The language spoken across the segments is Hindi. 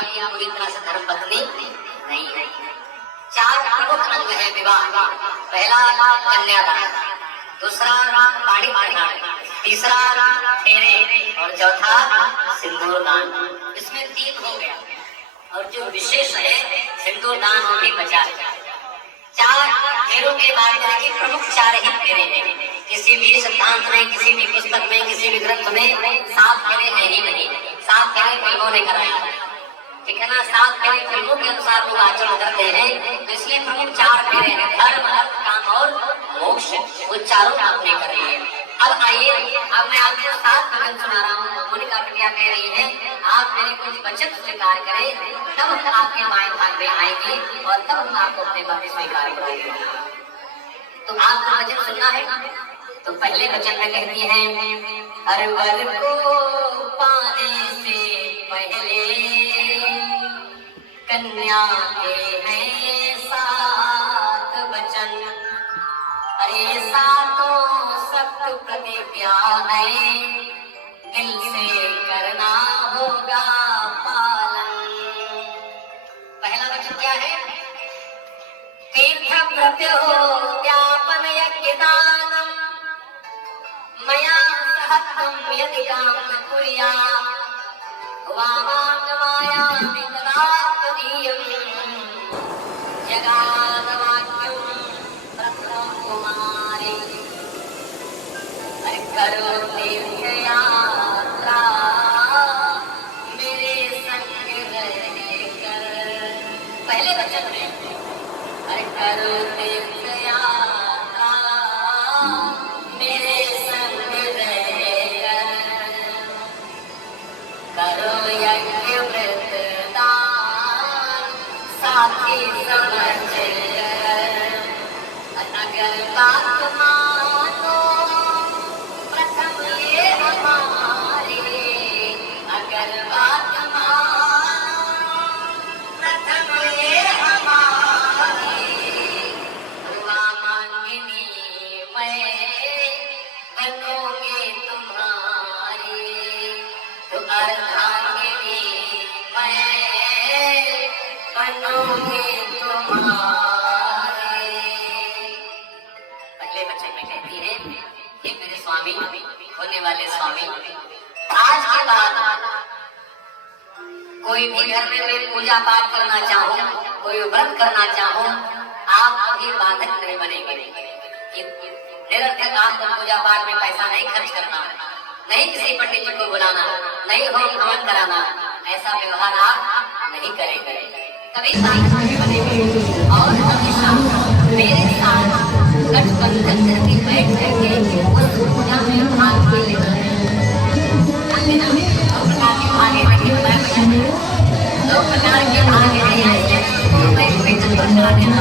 आपकी पूरी तरह से धर्म पत्नी नहीं है। चार प्रमुख अंग है विवाह। पहला कन्यादान, दूसरा पाणी प्रदान, तीसरा फेरे और चौथा सिंदूरदान। इसमें 3 हो गया और जो विशेष है सिंदूरदान वो भी बचा है। 4 फेरों के बाद के प्रमुख 4 ही फेरे हैं। किसी भी सिद्धांत में, किसी भी पुस्तक में, किसी भी ग्रंथ में 7 फेरे है ही नहीं। 7 फेरे फिल्मों ने कराया, ठीक है ना। 7 फेरे फिल्मों के अनुसार लोग आचरण करते हैं, तो इसलिए प्रमुख 4 फेरे हैं, धर्म, अर्थ, काम और मोक्ष। वो चारों आपने कर रही है। अब आइए, अब मैं आपको 7 भजन सुना रहा हूँ। मोनिका बिटिया कह रही है आप मेरे कुछ वचन स्वीकार करें, तब आपके माए भाग में आएंगे और तब हम आपको अपने पति स्वीकार करेंगे। तो आपको वचन सुनना है। तो पहले वचन में कहती है, हर वर को पाने से पहले कन्या के हैं 7 वचन। अरे सातों सख्त प्रतिज्ञा है, दिल से करना होगा पालन। पहला वचन क्या है? तीर्थ प्रत्यो ज्ञापन यज्ञ दानम मया सहत्वं यदि काम कुर्या वामांग माया वितरात्तदीयं जगादवाक्यं प्रथमं कुमारी। करो तीर्थ यात्रा मेरे संग रहकर। पहले वचन में करो तीर्थ यात्रा मेरे संग रहकर, करो यज्ञ व्रत दान साथी समझ कर। अगर बात मानो प्रथम ये हमारे, अगर बात मानो प्रथम ये हमारे। दुआ मांगनी मैं बनोगे तुम्हारी, तो अर्धांगिनी मैं बनोगे तुम्हारे। पहले बच्चे में कहती है, ये मेरे स्वामी, होने वाले स्वामी, आज के बाद कोई भी घर में मैं पूजा पाठ करना चाहूँ, कोई व्रत करना चाहूँ, आप कभी बाधक नहीं बनेंगे। निरर्थक आपको पूजा पाठ में पैसा नहीं खर्च करना, नहीं किसी पंडित जी को बुलाना, नहीं होम हवन कराना, ऐसा व्यवहार आप नहीं करेंगे। कभी बाधक नहीं बनेंगे और हमेशा मेरे साथ गठबंधन करके बैठ करके उस पूजा में भाग भी लेना है। दो प्रकार के भागे बैठे हुए हैं, 2 प्रकार के भागे नहीं आए, तो मैं वेतन बना देना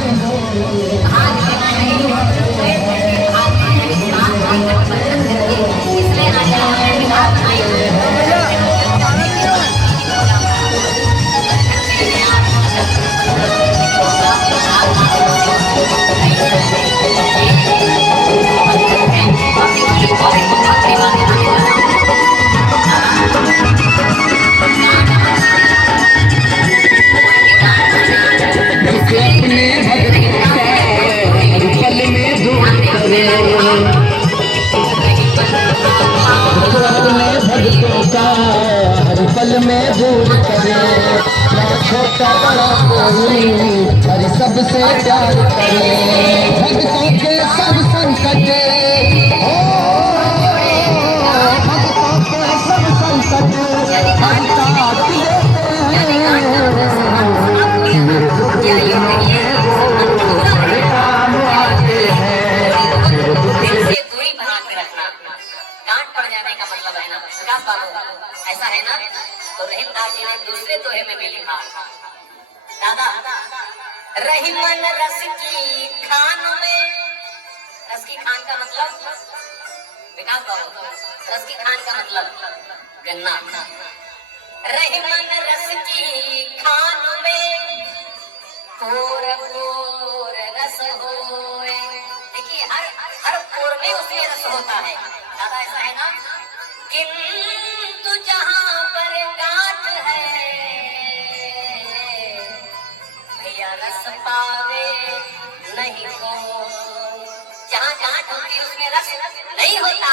भाग लेना नहीं, बैठ करके भाग लेना है, गठबंधन करके। इसलिए आचार्य ने विधान बनाई में दूर करे, ना छोटा बड़ा कोई, हर सबसे प्यार करे। भक्तों के सब संकट, भक्तों के सब संकट हटा देते ऐसा है ना। तो रहीमदास जी ने दूसरे दोहे में भी लिखा, दादा रहीमन रस की खान में, रस की खान का मतलब विकास बाबू, रस की खान का मतलब गन्ना। रहीमन रस की खान में पोर पोर रस होए। देखिए हर पोर में उसमें रस होता है दादा, ऐसा है ना। किंतु जहाँ पर गांठ है रस पावे नहीं हो। जहाँ गांठ होती उसमें रस नहीं होता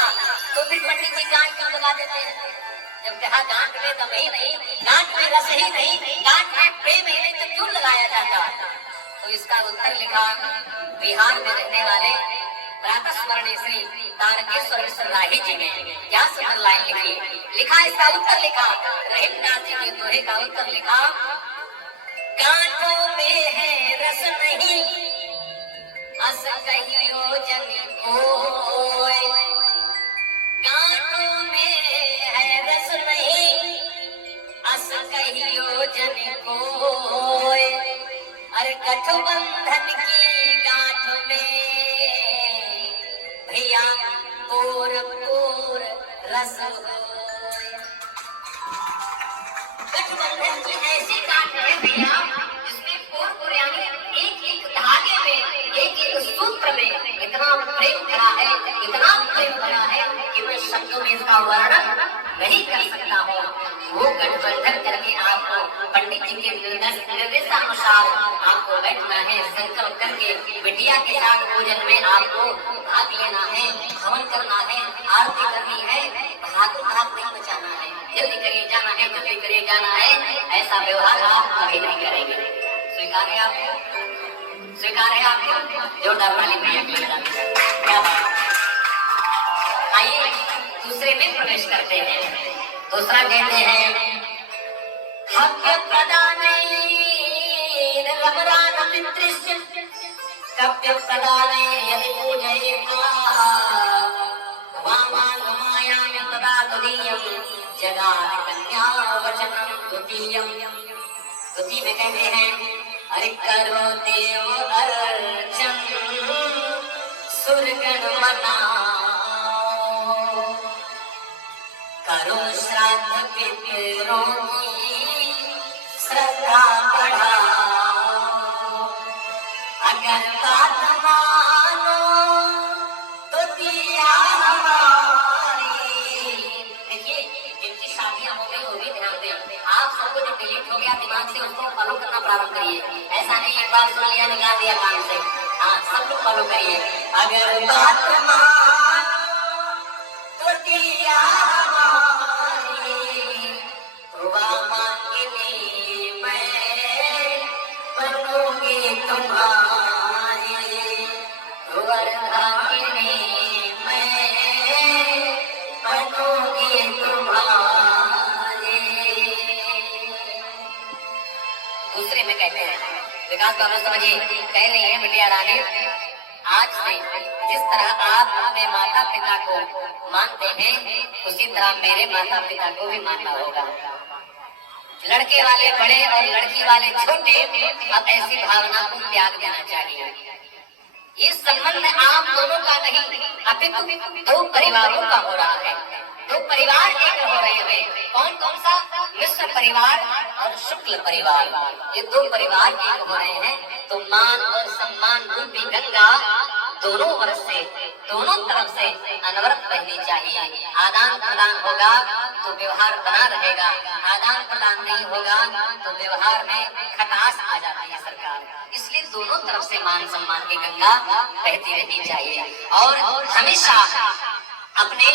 तो फिर पंडित जी गांठ क्यों लगा देते हैं? जब कहा गांठ में दम ही नहीं, गांठ में रस ही नहीं, गांठ में प्रेम ही नहीं, तो क्यों लगाया जाता? तो इसका उत्तर लिखा बिहार में रहने वाले प्रातः स्मरणीय श्री तारकेश्वर मिश्र राही जी ने। क्या सुंदर लाइन लिखी, लिखा इसका उत्तर लिखा, रहीमदास जी के दोहे का उत्तर लिखा। गांठों में है रस नहीं, अस कहियो जन कोय। गांठों में है रस नहीं, अस कहियो जन कोय। अरे गठबंधन की गांठ में भैया पोर पोर रस होय। गठबंधन की ऐसी गांठ है भैया जिसमें पोर पोर यानी एक एक धागे में, एक एक सूत्र में इतना प्रेम भरा है, इतना प्रेम भरा है कि मैं शब्दों में इसका वर्णन नहीं कर सकता हूँ। वो गठबंधन करके आपको पंडित जी के निर्देशानुसार आपको बैठना है, संकल्प करके बिटिया के साथ भोजन में आपको भाग लेना है, हवन करना है, आरती करनी है, भाग नहीं बचाना है, जल्दी करिए जाना है, जल्दी करिए जाना है। ऐसा व्यवहार आप कभी नहीं करेंगे। स्वीकार है आपको? स्वीकार है आपको? जोरदार ताली भैया। क्या बात। आइए दूसरे में प्रवेश करते हैं। दूसरा कहते हैं हव्य प्रदाने रमरान पितृस्य कव्य प्रदाने यदि पूजयेता वामानमायामि तदा तदीयं जगाद कन्या वचनं द्वितीयं। द्वितीय में कहते हैं अरे करो देव अर्चन सुरगण मनाओ, करो श्राद्ध पितरों की श्रद्धा बढ़ाओ। अगर बात मानो तो दिया हमारी। देखिए जिनकी शादियां हो गई वो भी ध्यान दें। आप सबको जो डिलीट हो गया दिमाग से उसको फॉलो करना प्रारंभ करिए। ऐसा नहीं एक बार सुन लिया निकाल दिया कान से। हाँ सब लोग फॉलो करिए। अगर बात मानो तो दिया दूसरे में कहते हैं विकास बाबू समझिए, कह रही है बिटिया रानी आज से जिस तरह आप अपने माता पिता को मानते हैं उसी तरह मेरे माता पिता को भी मानना होगा। लड़के वाले बड़े और लड़की वाले छोटे, अब ऐसी भावना को त्याग देना चाहिए। ये संबंध आप दोनों का नहीं अपितु दो परिवारों का हो रहा है। दो परिवार एक हो रहे हैं। कौन कौन सा? मिश्र परिवार और शुक्ल परिवार। ये दो परिवार एक हो रहे हैं तो मान और सम्मान रूपी गंगा दोनों वर्ष से दोनों तरफ से अनवरत रहनी चाहिए। आदान प्रदान होगा तो व्यवहार बना रहेगा, आदान प्रदान नहीं होगा तो व्यवहार में खटास आ जाती है सरकार। इसलिए दोनों तरफ से मान सम्मान की गंगा बहती रहनी चाहिए। और हमेशा अपने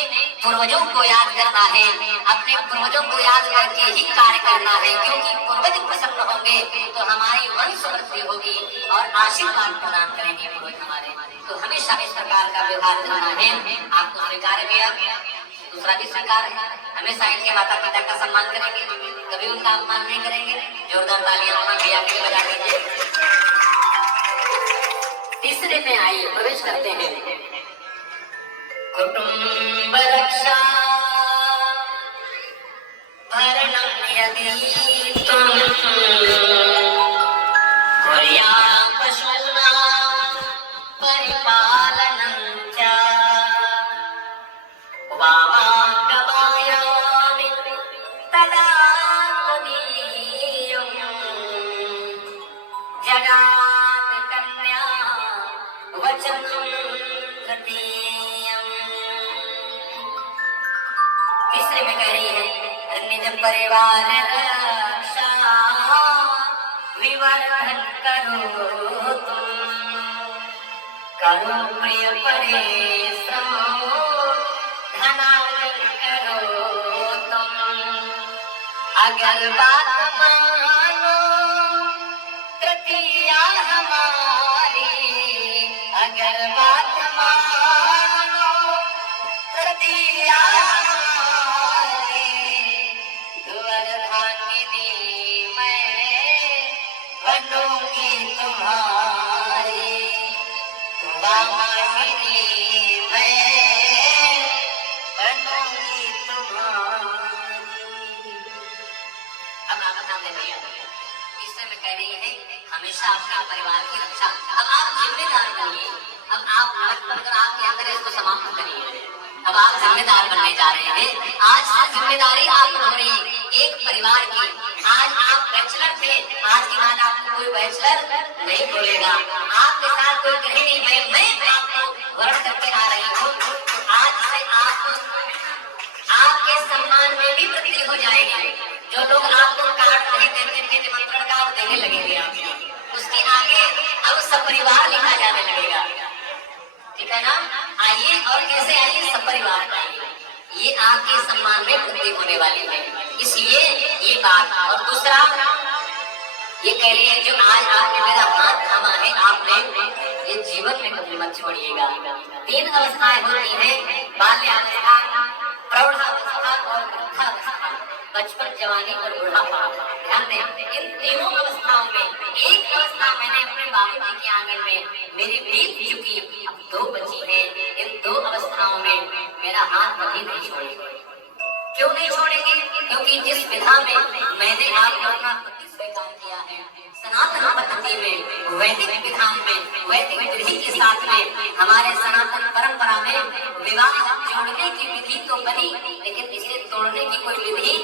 पूर्वजों को याद करना है, अपने पूर्वजों को याद करके ही कार्य करना है, क्योंकि पूर्वज प्रसन्न होंगे तो हमारी वंश वृद्धि होगी और आशीर्वाद प्रदान करेंगे पूर्वज हमारे। तो हमेशा इस प्रकार का व्यवहार करना है। आपको स्वीकार किया, दूसरा भी स्वीकार है। हमेशा इनके माता पिता का सम्मान करेंगे, कभी उनका अपमान नहीं करेंगे। जोरदार तालियां भैया के लिए बजा दीजिए। तीसरे में आइए प्रवेश करते हैं। कुटुंब रक्षा भरणं यदि तुम कुर्या पशूनां परिपालनं च वामागमायामि तदा तदीयं जगात् कन्या वचनं तृतीयम्। तीसरे में कह रही है निज परिवार रक्षा विवाह वर्धन करो तुम, करो प्रिय परिश्रम धनार्जन करो तुम। अगर बात मानो तृतीया हमारी, अगर बात मानो तृतीया हमारी, तो अर्धांगिनी मैं बनूंगी तुम्हारी, वामांगिनी मैं बनूंगी तुम्हारी। अब आपका सामने भैया इससे मैं कह रही है हमेशा अपने परिवार की रक्षा। अब आप जिम्मेदार बनिए, अब आप अगर आपके अंदर इसको समाप्त करिए। अब आप जिम्मेदार बनने जा रहे हैं। आज से जिम्मेदारी आप हो रही है एक परिवार की। आज आप बैचलर थे, आज के बाद आपको कोई बैचलर नहीं बोलेगा। आपके साथ कोई गृहिणी मैं आपको वर्ण करके आ रही हूँ। आज से आपके सम्मान में भी वृद्धि हो जाएगी। जो लोग आपको कार्ड नहीं देते थे, निमंत्रण कार्ड देने लगेंगे आप, उसके आगे अब सपरिवार लिखा जाने लगेगा। ठीक है ना? आइए और कैसे आइए, सपरिवार आइए। ये आपके सम्मान में वृद्धि होने वाली है, इसलिए ये बात। और दूसरा ये कह रही है जो आज आपने मेरा हाथ थामा है, आपने ये जीवन में कभी मत छोड़िएगा। 3 अवस्थाएं होती हैं, बाल्यावस्था, प्रौढ़ावस्था और वृद्धावस्था, बचपन, जवानी और बुढ़ापा। ध्यान दें, इन तीनों अवस्थाओं में एक अवस्था मैंने अपने बाबूजी के आंगन में मेरी बीत चुकी, अब 2 बची है। इन 2 अवस्थाओं में मेरा हाथ कभी नहीं छोड़ेगा। क्यों नहीं छोड़ेंगे? क्योंकि जिस विधा में मैंने आपको अपना पति स्वीकार किया है, सनातन पद्धति में, वैदिक विधान में, वैदिक विधि के साथ में, हमारे सनातन परंपरा में विवाह जोड़ने की विधि तो बनी, लेकिन इसे तोड़ने की कोई विधि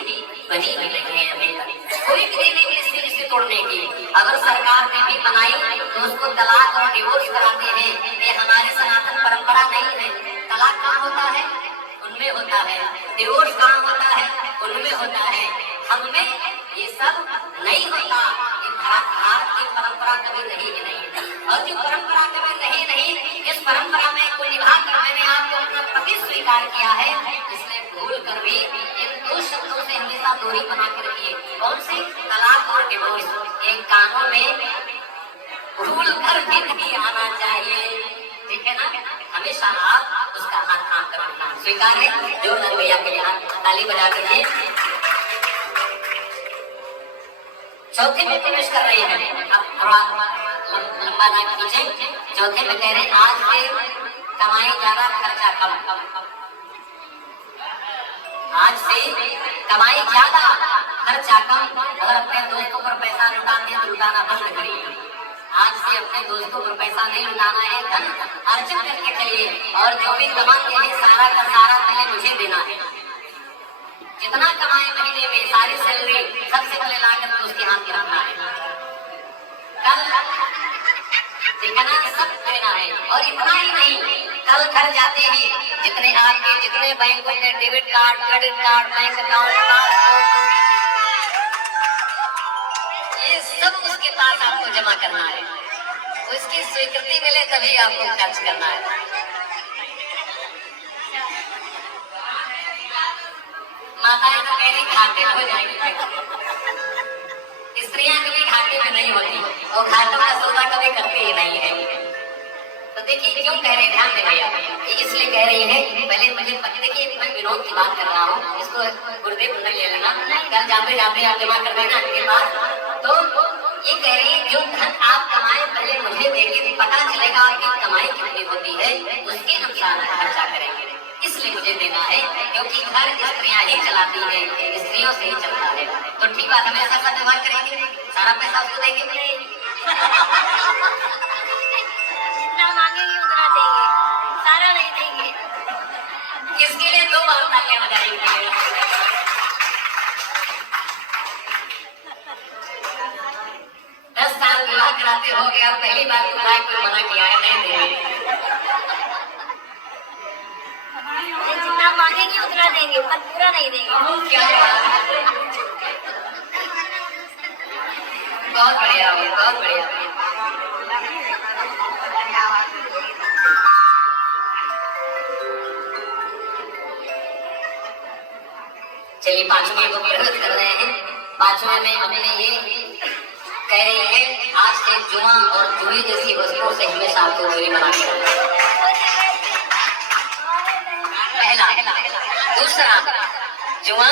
बनी भी नहीं है। अभी कोई विधि नहीं है इसे तोड़ने की। अगर सरकार ने भी बनाई तो उसको तलाक और डिवोर्स कराते हैं। ये हमारे सनातन परंपरा नहीं है। तलाक कहाँ होता है? उनमें होता है। डिवोर्स कहाँ होता है? उनमें होता है। हममें ये सब नहीं होता। भारत की परंपरा कभी रही ही नहीं, और जो परंपरा कभी रही नहीं, इस परंपरा में को निभा कर मैंने आपको अपना पति स्वीकार किया है। इसलिए भूल कर भी इन 2 शब्दों से हमेशा दूरी बना के रखिए। कौन से? तलाक और डिवोर्स। एक कानों में भूल कर भी नहीं आना चाहिए। ठीक है ना? हमेशा आप उसका हाथ थाम कर रखना। स्वीकार है? जोरदार भैया के लिए हाथ ताली बजा करिए। चौथे में प्रवेश कर रही है। अब थोड़ा लंबा ना खींचे। चौथे में कह रहे हैं आज से कमाई ज्यादा, खर्चा कम। आज से कमाई ज्यादा, खर्चा कम। अगर अपने दोस्तों पर पैसा लुटाते हैं तो लुटाना बंद करिए। आज से अपने दोस्तों पर पैसा नहीं लुटाना है, धन अर्जित करके चलिए। और जो भी कमाते हैं सारा का सारा पहले मुझे देना है। जितना कमाए महीने में सारी सैलरी सबसे पहले लाकर उसके हाथ में रखना है। कल ठीक है ना? सब देना है। और इतना ही नहीं, कल घर जाते ही जितने आपके जितने बैंकों में debit card, credit card, bank account, ये सब उसके पास आपको जमा करना है। उसकी स्वीकृति मिले तभी आपको खर्च करना है। माताएं तो कह रही घाटे हो जाएंगे। स्त्रियां कभी घाटे में नहीं होती और घाटों का सौदा कभी करती ही नहीं है। तो देखिए क्यों कह रहे हैं, ध्यान दें। इसलिए कह रही है, पहले मुझे पता, देखिए मैं विनोद की बात कर रहा हूँ, इसको गुरुदेव अंदर ले लेना, कल जाते जाते आप जमा कर देना आपके पास। तो ये कह रही है जो धन आप कमाए पहले मुझे देंगे, पता चलेगा आपकी कमाई कितनी होती है, उसके अनुसार खर्चा करेंगे। इसलिए मुझे देना है क्योंकि घर स्त्रियां ही चलाती है, स्त्रियों से ही चलता है। तो ठीक बात, हमें ऐसा व्यवहार करेंगे, सारा पैसा उसको देंगे। जितना मांगेंगे उतना देंगे, सारा नहीं देंगे। इसके लिए 2 बार तालियां बजाएंगे। 10 साल विवाह कराते हो गया, पहली बार बुलाए कोई मना किया है नहीं देंगे। जितना मांगेंगे उतना देंगे, पर पूरा नहीं देंगे। क्या बात है। बहुत बढ़िया हो, बहुत बढ़िया। चलिए पांचवें को प्रकट कर रहे हैं। पांचवें में अपने ये कह रही है आज से जुआ और जुए जैसी वस्तुओं से हमेशा आपको दूरी बना के रखना। पहला। दूसरा, जुआ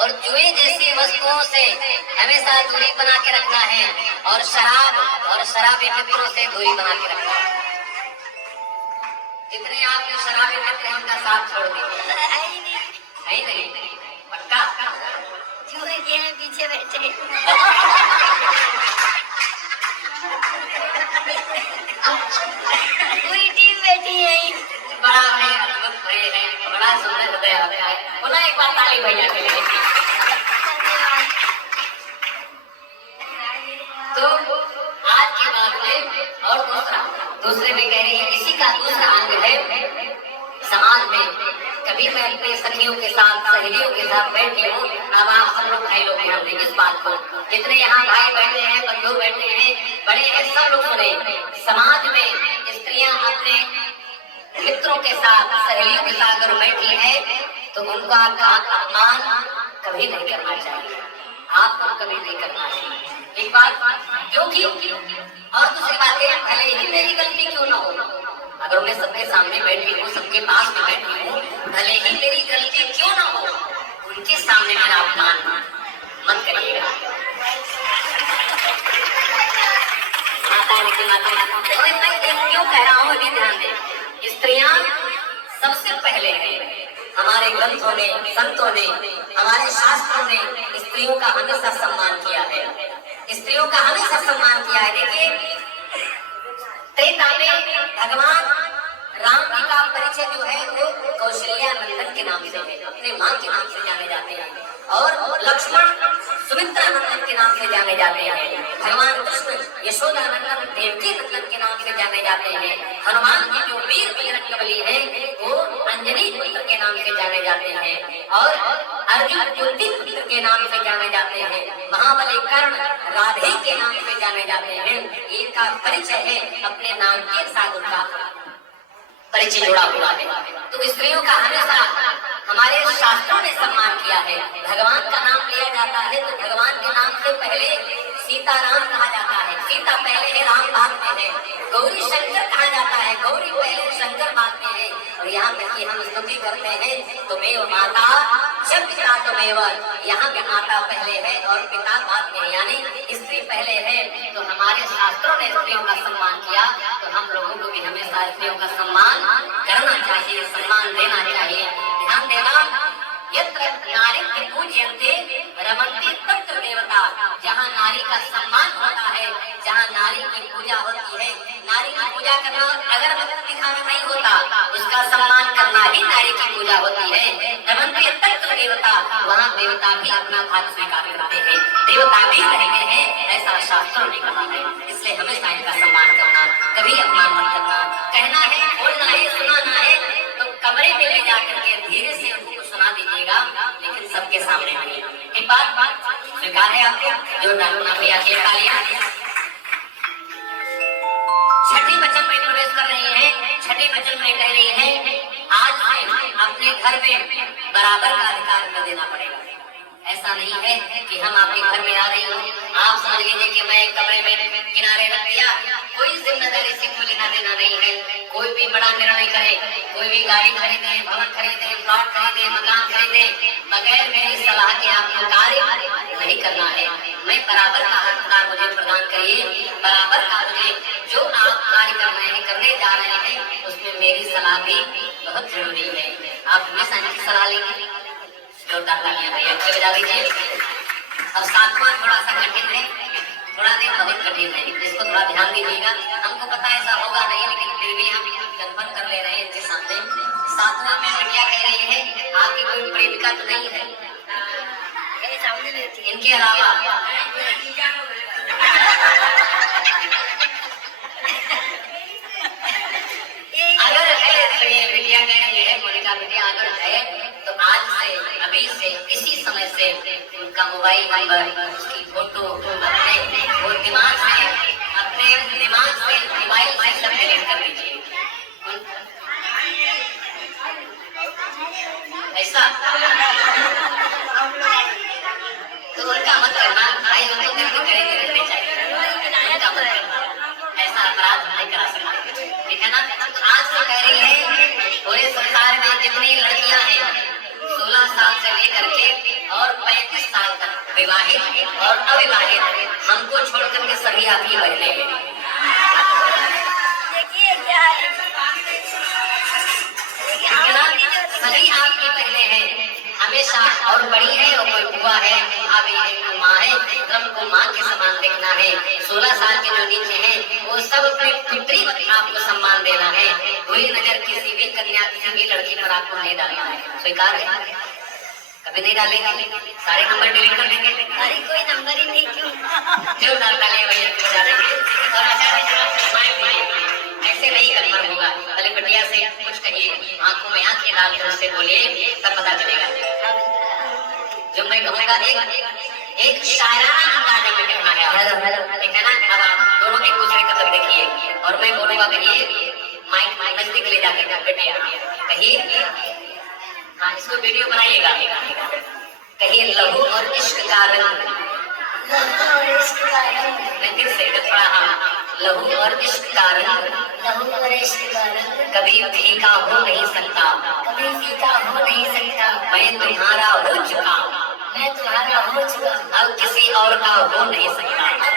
और जुए जैसी वस्तुओं से हमेशा दूरी बना के रखना है और शराब और शराबी मित्रों से दूरी बना के रखना है। जितने आपके शराबी मित्र हैं उनका साथ छोड़ दीजिए। नहीं नहीं पक्का जुए के हैं पीछे बैठे। पूरी टीम बैठी है। बड़ा है, अद्भुत प्रेम है, बड़ा सुंदर हृदय आता है। बोला एक बार ताली भैया के लिए। तो आज के बाद में और दूसरे में कह रही है इसी का दूसरा अंग है समाज में कभी मैं अपने सखियों के साथ सहेलियों के साथ बैठी हूँ। अब आप सब लोग भाई लोग ध्यान दें इस बात को। जितने यहाँ भाई बैठे हैं, बंधु बैठे हैं, बड़े हैं, सब लोग सुने। समाज में स्त्रियां अपने मित्रों के साथ सहेलियों के साथ अगर बैठी है तो उनका अपमान कभी नहीं करना चाहिए। आपको कभी नहीं करना चाहिए। एक बात क्योंकि और दूसरी बात है भले ही मेरी गलती क्यों ना हो, अगर मैं सबके सामने बैठी हूँ, सबके पास में बैठी हूँ, भले ही मेरी गलती क्यों ना हो, उनके सामने मेरा अपमान मत करिएगा। और मैं क्यों कह रहा हूँ अभी ध्यान दें। स्त्रियां सबसे पहले है। हमारे ग्रंथों ने, संतों ने, हमारे शास्त्रों ने स्त्रियों का हमेशा सम्मान किया है। स्त्रियों का हमेशा सम्मान किया है। देखिए त्रेता में भगवान राम जी का परिचय जो है वो कौशल्या नंदन के नाम से है, अपने मां के नाम से जाने जाते हैं। और लक्ष्मण सुमित्रा नंदन के नाम से जाने जाते हैं। भगवान कृष्ण यशोदा नंदन देवकी नंदन के नाम से जाने जाते हैं। हनुमान जी जो वीर बजरंगबली है वो अंजनी पुत्र के नाम से जाने जाते हैं। और अर्जुन कुंती पुत्र के नाम से जाने जाते हैं। महाबली कर्ण राधे के नाम से जाने जाते हैं। इनका परिचय है अपने नाम के साथ उनका परिचय जुड़ा हुआ है। तो स्त्रियों का हमेशा हमारे शास्त्रों ने सम्मान किया है। भगवान का नाम लिया जाता है तो भगवान के नाम से पहले सीताराम कहा जाता है, सीता पहले है, राम बाद में है। गौरी शंकर कहा जाता है, गौरी पहले, शंकर बाद में है। और यहाँ तक कि हम स्तुति करते हैं तुम्हें माता जब पिता तुम्हें, यहाँ पे माता पहले है और पिता बाद में, यानी स्त्री पहले है। तो हमारे शास्त्रों ने स्त्रियों का सम्मान किया तो हम लोगों को भी हमेशा स्त्रियों का सम्मान करना चाहिए, सम्मान देना चाहिए। ध्यान देना, यत्र नारी की पूज्यन्ते रमन्ते तत्र देवता। जहाँ नारी का सम्मान होता है, जहाँ नारी की पूजा होती है, नारी की पूजा करना अगरबत्ती दिखाना नहीं होता, उसका सम्मान करना ही नारी की पूजा होती है। रमन्ते तत्र देवता, वहाँ देवता भी अपना भाग स्वीकार करते हैं, देवता भी रहते हैं, ऐसा शास्त्रों ने कहा है। इसलिए हमेशा इनका सम्मान करना, कभी अपमान मत करना। कहना है, बोलना है, सुनाना है तो कमरे में ले जाकर के धीरे से उनको सुना दीजिएगा, लेकिन सबके सामने नहीं। एक बात स्वीकार है आपको, जो ना भैया के तालियां। छठी वचन में प्रवेश कर रही है। छठी वचन में कह रही है आज से अपने घर में बराबर का अधिकार कर देना पड़ेगा। ऐसा नहीं है कि हम आपके घर में आ रही हूँ, आप समझ लीजिए कि मैं एक कमरे में किनारे रख दिया, कोई जिम्मेदारी से कोई लेना देना नहीं है। कोई भी बड़ा निर्णय करे, कोई भी गाड़ी खरीदे, भवन खरीदे, प्लॉट खरीदे, मकान खरीदे, बगैर मेरी सलाह के आपको कार्य नहीं करना है। मैं बराबर का हकदार मुझे प्रदान करिए, बराबर का मुझे जो आप कार्य कर रहे हैं, करने जा रहे हैं, उसमें मेरी सलाह भी बहुत जरूरी है। आप हमेशा इनकी सलाह लेंगे। बजा दीजिए। अब सातवां थोड़ा सा कठिन है, थोड़ा दिन बहुत कठिन है, इसको थोड़ा ध्यान दीजिएगा। हमको पता है ऐसा होगा नहीं, लेकिन फिर भी हम कन्फर्म कर ले रहे हैं इनके सामने। सातवां में बिटिया कह रही है आपकी कोई प्रेमिका तो नहीं है इनके अलावा? अगर है बिटिया कह रही है, मोनिका बिटिया अगर है तो आज से, अभी से, इसी समय से उनका मोबाइल नंबर, उसकी फोटो अपने विवाहित और अविवाहित हमको छोड़कर के सभी आपकी बहनें हैं। देखिए क्या है, सभी आपकी बहनें हैं हमेशा, और बड़ी है और कोई बुआ है, भाभी है, कोई माँ है, धर्म को माँ के समान देखना है। 16 साल के जो नीचे हैं वो सब अपने पुत्री आपको सम्मान देना है। बुरी नजर किसी भी कन्या किसी भी लड़की पर आपको नहीं डालना है। स्वीकार है? कभी नहीं डालेंगे, सारे नंबर डिलीट कर देंगे। अरे कोई नंबर ही नहीं, क्यों जो डालेंगे वही आपको डालेंगे। और ऐसे नहीं कन्फर्म होगा। पहले बिटिया से कुछ कहिए, आंखों में आंखें डालकर उससे बोलिए, तब पता चलेगा। जो मैं कहूँगा एक शायराना अंदाज में कहना है, ठीक है ना? अब आप दोनों एक दूसरे की तरफ देखिए और मैं बोलूँगा, कहिए, माइक नजदीक ले जाके बिटिया कहिए, हाँ इसको वीडियो बनाइएगा, कहिए लहू और इश्क का रंग, मैं फिर से थोड़ा, हाँ, लहू और इश्क का रंग, कभी फीका हो नहीं सकता, मैं तुम्हारा हो चुका, अब किसी और का हो नहीं सकता।